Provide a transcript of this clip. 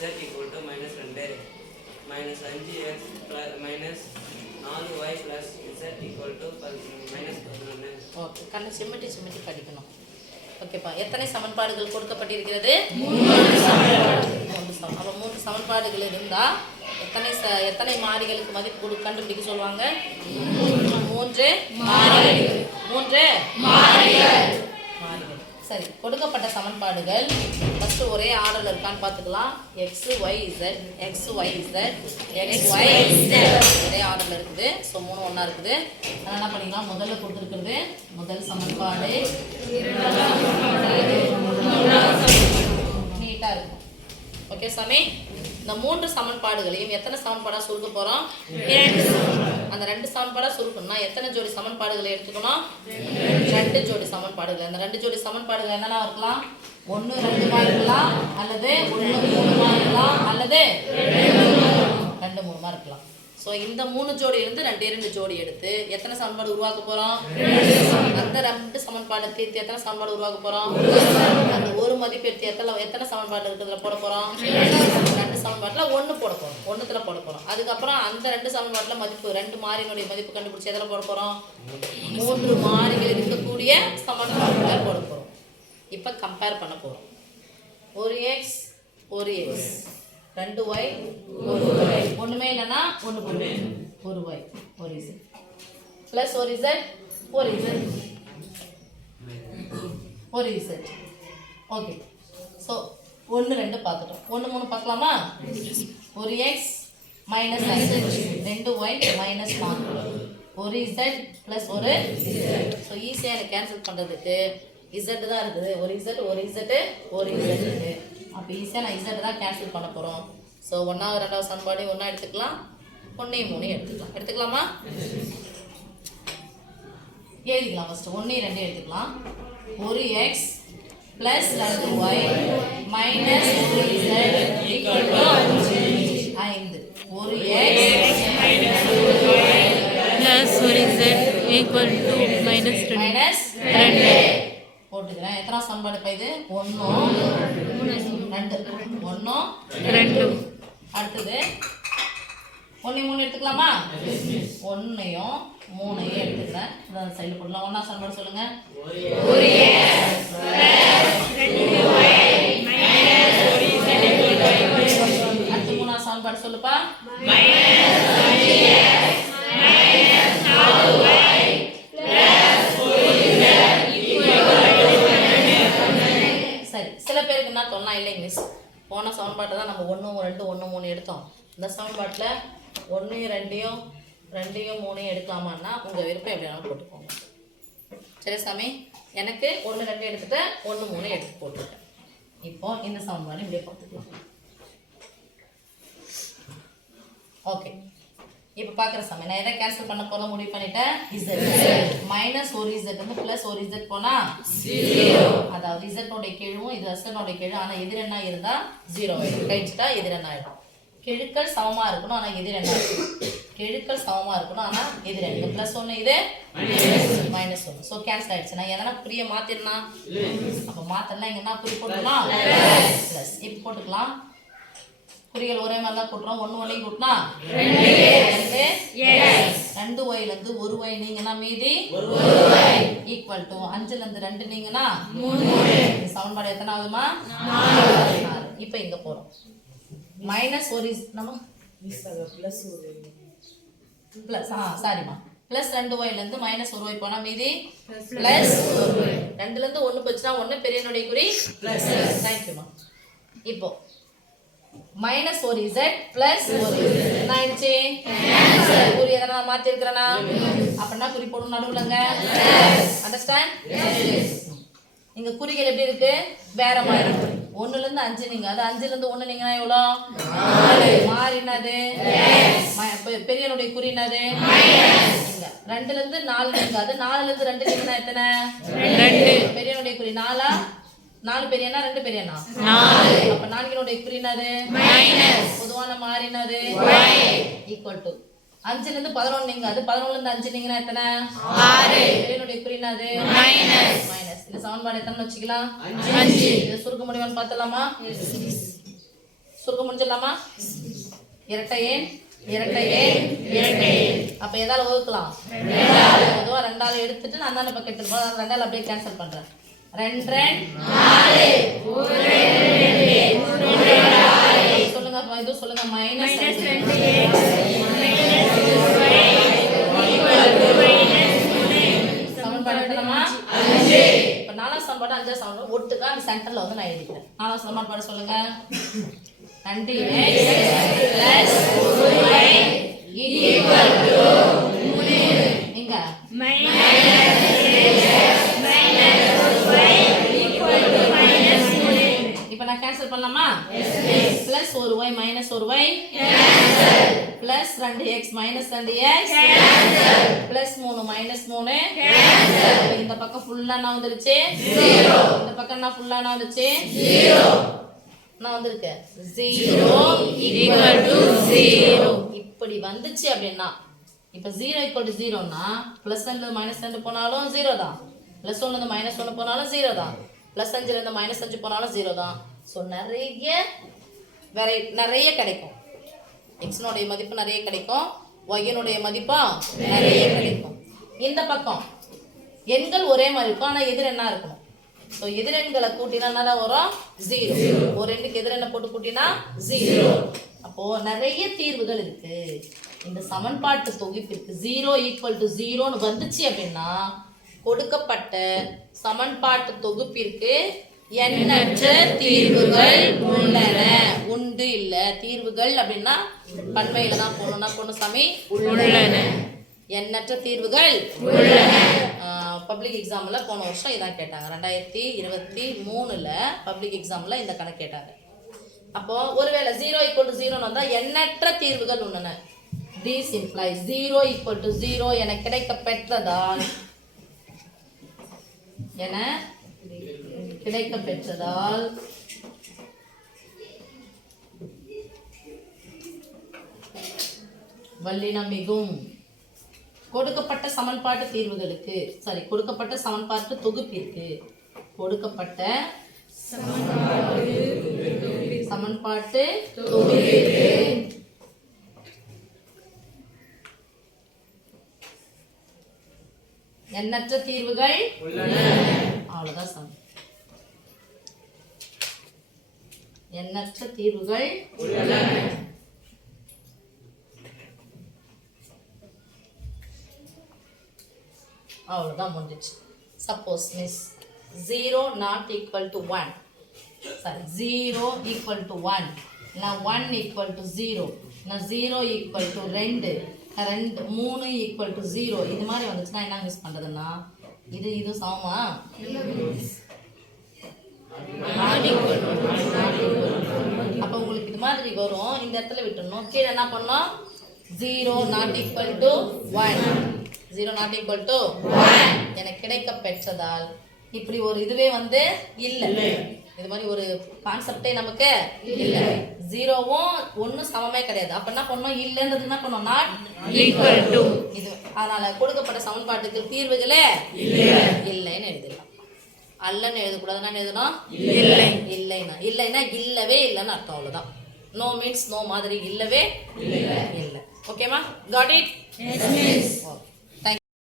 z equal to -2 -5x -4y plus z equal to -11. Okay, கண்ணை சிமிட்டி படிக்கணும். ஓகேப்பா, எத்தனை சமன்பாடுகள் கொடுக்கப்பட்டிருக்கிறது? 3 அப்போ 3 சமன்பாடுகள் இருந்தால் எத்தனை மாறிகளுக்கு மதிப்பு கண்டுபிடிக்க சொல்லுவாங்க? 3 மாறிகள். சரி, கொடுக்கப்பட்ட சமன்பாடுகள் ஃபஸ்ட்டு ஒரே ஆர்டரில் இருக்கான்னு பார்த்துக்கலாம். எக்ஸ் ஒய் இசட் ஒரே ஆர்டரில் இருக்குது. ஸோ 3 ஒன்றா இருக்குது. அதனால் என்ன பண்ணிக்கலாம், முதல்ல கொடுத்துருக்குறது முதல் சமன்பாடு நீட்டாக இருக்கும். ஓகே சாமி, இந்த 3 சமன்பாடுகளையும் எத்தனை சமன்பாடாக சுருக்க போகிறோம்? 2. அந்த 2 சமன்பாடாக சுருக்கணும்னா எத்தனை ஜோடி சமன்பாடுகளை எடுத்துக்கணும்? 2 ஜோடி சமன்பாடுகள். அந்த 2 ஜோடி சமன்பாடுகள் என்னென்ன இருக்கலாம்? 1 2 இருக்கலாம், அல்லது 1 3 இருக்கலாம், அல்லது 2 3 இருக்கலாம். ஸோ இந்த 3 ஜோடியிலிருந்து 2 ஜோடி எடுத்து எத்தனை சமன்பாடு உருவாக்க போகிறோம்? அந்த 2 சமன்பாடை தீர்த்து எத்தனை சமன்பாடு உருவாக்க போகிறோம்? அந்த ஒரு மதிப்பு எடுத்து எத்தனை சமன்பாடு இருக்கிறதுல போட போகிறோம்? 2 சமன்பாட்டில் 1 போட போகிறோம், 1த்தில் போட போகிறோம். அதுக்கப்புறம் அந்த 2 சமன்பாட்டில் மதிப்பு 2 மாறினுடைய மதிப்பு கண்டுபிடிச்சி எதில் போட போகிறோம்? 3 மாறிகள் இருக்கக்கூடிய சமன்பாடுகள் போட போகிறோம். இப்போ கம்பேர் பண்ண போகிறோம். ஒரு எக்ஸ் 2y 1y, ஒன்றுமே இல்லைன்னா 1 போடுங்க, 1y 1z plus 1z 1z. Okay, so 1 2 பார்த்துட்டோம். 1 3 பார்க்கலாமா? ஒரு X minus 2y minus 4, 1z plus 1z. So ஈஸியாக எனக்கு கேன்சல் பண்ணுறதுக்கு z தான் இருக்குது. ஒரு z இருக்குது. அப்போ ஈஸியாக நான் z தான் கேன்சல் பண்ண போகிறோம். ஸோ 1வது 2வது சமன்பாடையும் 1 எடுத்துக்கலாம், 1 3 எடுத்துக்கலாமா? எழுதிக்கலாம். ஃபஸ்ட்டு 1 2 எடுத்துக்கலாம். ஒரு X plus 2y minus 1z equal to 5. ஒரு X plus 1z equal to -2 போட்டுக்கிறேன். எத்தனை சமன்பாடு இப்போ இது? 1 2. அடுத்தது 1 3 எடுத்துக்கலாமா? 1யும் 3யும் எடுத்துக்கிறேன். இந்த சைடில் போடலாம். 1ஆம் சமன்பாடு சொல்லுங்க. அடுத்து 3ஆம் சமன்பாடு சொல்லுப்பா. சரி, சில பேருக்கு என்ன சொல்லலாம், இல்லைங்க மிஸ், போன சமன்பாட்டை தான் நம்ம 1 2 1 3 எடுத்தோம். இந்த சமன்பாட்டில் 1 2 3 எடுக்கலாமான்னா உங்கள் விருப்பம் எப்படினாலும் போட்டுக்கோங்க. சரி சாமி, எனக்கு 1 2 எடுத்துட்டு 1 3 எடுத்து போட்டுருக்கேன். இப்போ இந்த சமன்பாடு இப்படியே பார்த்துக்கலாம். ஓகே, இப்போ பார்க்குற சாமி நான் எதை கேன்சல் பண்ண போல முடிவு பண்ணிட்டேன்? z மைனஸ் 1z வந்து ப்ளஸ் 1z போனால் 0. அதாவது z-னுடைய கீழும் இது s-னுடைய கீழ். ஆனால் எதிரெண்ணா இருந்தால் 0 ஆகிடும். கழிச்சுட்டா எதிரெண்ணா ஆகிடும். கெழுக்கள் சமமாக இருக்கணும், ஆனால் எதிரெண்ணா இருக்கும். கெழுக்கள் சமமாக இருக்கணும், ஆனால் எதிரெண்ணா. இது +1 இது -1. ஸோ கேன்சல் ஆகிடுச்சு. நான் எதனா புரிய மாற்றிடனா? அப்போ மாற்றலாம். இங்கே என்ன குறி போட்டுக்கலாம்? ப்ளஸ். இப்போ போட்டுக்கலாம். குறிகள் ஒரே மாதிரி தான் போட்டுறோம். 1 1 கூட்டினா 2 2yலேருந்து 1y நீங்கன்னா மீதி ஈக்குவல் டு 5லேருந்து 2 நீங்கன்னா 3. சமன்பாடு எத்தனை ஆகுதுமா? 4. இப்போ இங்கே போகிறோம். மைனஸ் 1 நம்ம ப்ளஸ் சாரிம்மா ப்ளஸ் 2yலேருந்து மைனஸ் 1y போனால் மீதி ப்ளஸ் 2லேருந்து 1 போச்சுன்னா 1 பெரியனுடைய குறி ப்ளஸ். தேங்க்யூம்மா. இப்போ மைனஸ் 1z ப்ளஸ் 1z என்ன ஆயிடுச்சு? குறி எதனா மாற்றிருக்கிறேன்னா அப்படின்னா குறி போடணும் நடுவுலங்க. அண்டர்ஸ்டாண்ட்? இங்கே குறிகள் எப்படி இருக்கு? வேற மாதிரி. 1லேருந்து 5 நீங்க, அது 5லேருந்து 1 நீங்கன்னா எவ்வளோ? மாறினது பெரியனுடைய குறி என்னது? 2லேருந்து 4 நீங்க, அது 4லேருந்து 2 நீங்கன்னா எத்தனை? 2. பெரியனுடைய குறி 4. 4 பெரியனா 2 பெரியனா? 4. அப்ப 4னுடைய குறி என்னது? மைனஸ். பொதுவான மாறினது ஈக்குவல் டு 5லேருந்து 11 நீங்க, அது 11லேருந்து 5 நீங்கன்னா எத்தனை? 6. பெரியனுடைய குறி என்னது? மைனஸ். இந்த சமன்பாடு எத்தனை வச்சுக்கலாம்? 5. இதை சுருக்க முடியுமான்னு பார்த்தலாமா? சுருக்க முடிஞ்சிடலாமா? இரட்டை எண் இரட்டை எண் இரட்டை எண். அப்ப எதால வகுக்கலாம்? பொதுவா 2ஆல எடுத்துட்டு நான் தானே பக்கம் எடுத்துட்டு போறேன். 2ஆல அப்படியே கேன்சல் பண்றேன். 2 2 சொல்லுங்க. இது சொல்லுங்க. -2x சமன்பாடு எடுக்கலாமா? இப்ப 4ஆம் சமன்பாடு 5ஆம் சமன்பாடு ஒட்டுக்கா அந்த சென்டர்ல வந்து நான் எழுதிக்கிறேன். 4ஆம் சமன்பாடு சொல்லுங்க. 2x plus 1y equal to 3. இங்க இப்ப நான் கேன்சல் பண்ணலாமா? Plus 1y minus 1y plus 2x minus 2x plus 3 minus 3. இந்த பக்கம் ஃபுல்லா என்ன வந்துருச்சு? 0. இந்த பக்கம் என்ன ஃபுல்லா என்ன வந்துச்சு? 0. நான் வந்திருக்கு 0 equal to 0. இப்படி வந்துச்சு அப்படின்னா இப்ப 0 equal to 0னா பிளஸ் 2 ல மைனஸ் 2 போனாலும் 0 தான். பிளஸ் 1 ல மைனஸ் 1 போனாலும் 0 தான். பிளஸ் 5 ல இருந்து மைனஸ் 5 போனாலும் 0 தான். ஸோ நிறைய கிடைக்கும். எக்ஸினுடைய மதிப்பு நிறைய கிடைக்கும், ஒய்யினுடைய மதிப்பும் நிறைய கிடைக்கும். இந்த பக்கம் எண்கள் ஒரே மாதிரி இருக்கும், ஆனால் எதிர் என்ன இருக்கணும்? ஸோ எதிரெண்களை கூட்டினா என்ன வரும்? 0. ஒரு எண்ணுக்கு எதிரெண்ணை போட்டு கூட்டினா 0. அப்போ நிறைய தீர்வுகள் இருக்கு. இந்த சமன்பாட்டு தொகுப்பிற்கு 0 equal to 0ன்னு வந்துச்சு அப்படின்னா கொடுக்கப்பட்ட சமன்பாட்டு தொகுப்பிற்கு எண்ணற்ற தீர்வுகள் உள்ளன. உண்டு இல்ல தீர்வுகள் அப்படின்னா பன்மையில தான் போடணும்னா பொண்ணு சாமி உள்ளன. எண்ணற்ற தீர்வுகள் உள்ளன. பப்ளிக் எக்ஸாம்ல போன வருஷம் இதான் கேட்டாங்க. 2023ல பப்ளிக் எக்ஸாம்ல இந்த கணக்கு கேட்டாங்க. அப்போ ஒருவேளை 0 equal to 0ன்னு வந்தா எண்ணற்ற தீர்வுகள் உள்ளன. This implies 0 equal to 0 என கிடைக்க பெற்றதால் வல்லினமிகும் கொடுக்கப்பட்ட சமன்பாட்டு தீர்வுகளுக்கு கொடுக்கப்பட்ட சமன்பாட்டு தொகுப்பிற்கு சமன்பாட்டு தொகுப்பிற்கு எண்ணற்ற தீர்வுகள் அவ்வளவுதான் சமம். எண்ணற்ற தீர்வுகள் அவ்வளவுதான் முடிஞ்சிச்சு. Suppose miss 0 not equal to 1 0 equal to 1 இல்ல 1 equal to 0 இல்ல 0 equal to 2 3 equal to 0 இது மாதிரி வந்துச்சுன்னா என்ன மிஸ் பண்றதுன்னா இது சமமா? அப்ப உங்களுக்கு இது மாதிரி வரும். இந்த இடத்துல விட்டுறணும். கீழே என்ன பண்ணோம்? 0 not equal to 1 0 not equal to 1 எனக்கு கிடைக்க பெற்றதால் இப்படி ஒரு இதுவே வந்து இல்ல. இது மாதிரி ஒரு கான்செப்டே நமக்கு இல்ல. 0வும் 1 சமமே கிடையாது. அப்ப என்ன பண்ணோம்? இல்லன்றது என்ன பண்ணோம்? நாட் ஈக்குவல் டு இது. அதனால கொடுக்கப்பட்ட சமன்பாட்டுக்கு தீர்வுகளே இல்லைன்னு எழுதலாம். அல்லன்னு எழுதக்கூடாதுன்னா எழுதணும் இல்லைன்னா இல்லவே இல்லைன்னு அர்த்தம். அவ்வளவுதான். நோ மீன்ஸ் நோ மாதிரி இல்லவே இல்லை. ஓகேமா? Got it? Yes miss. Okay.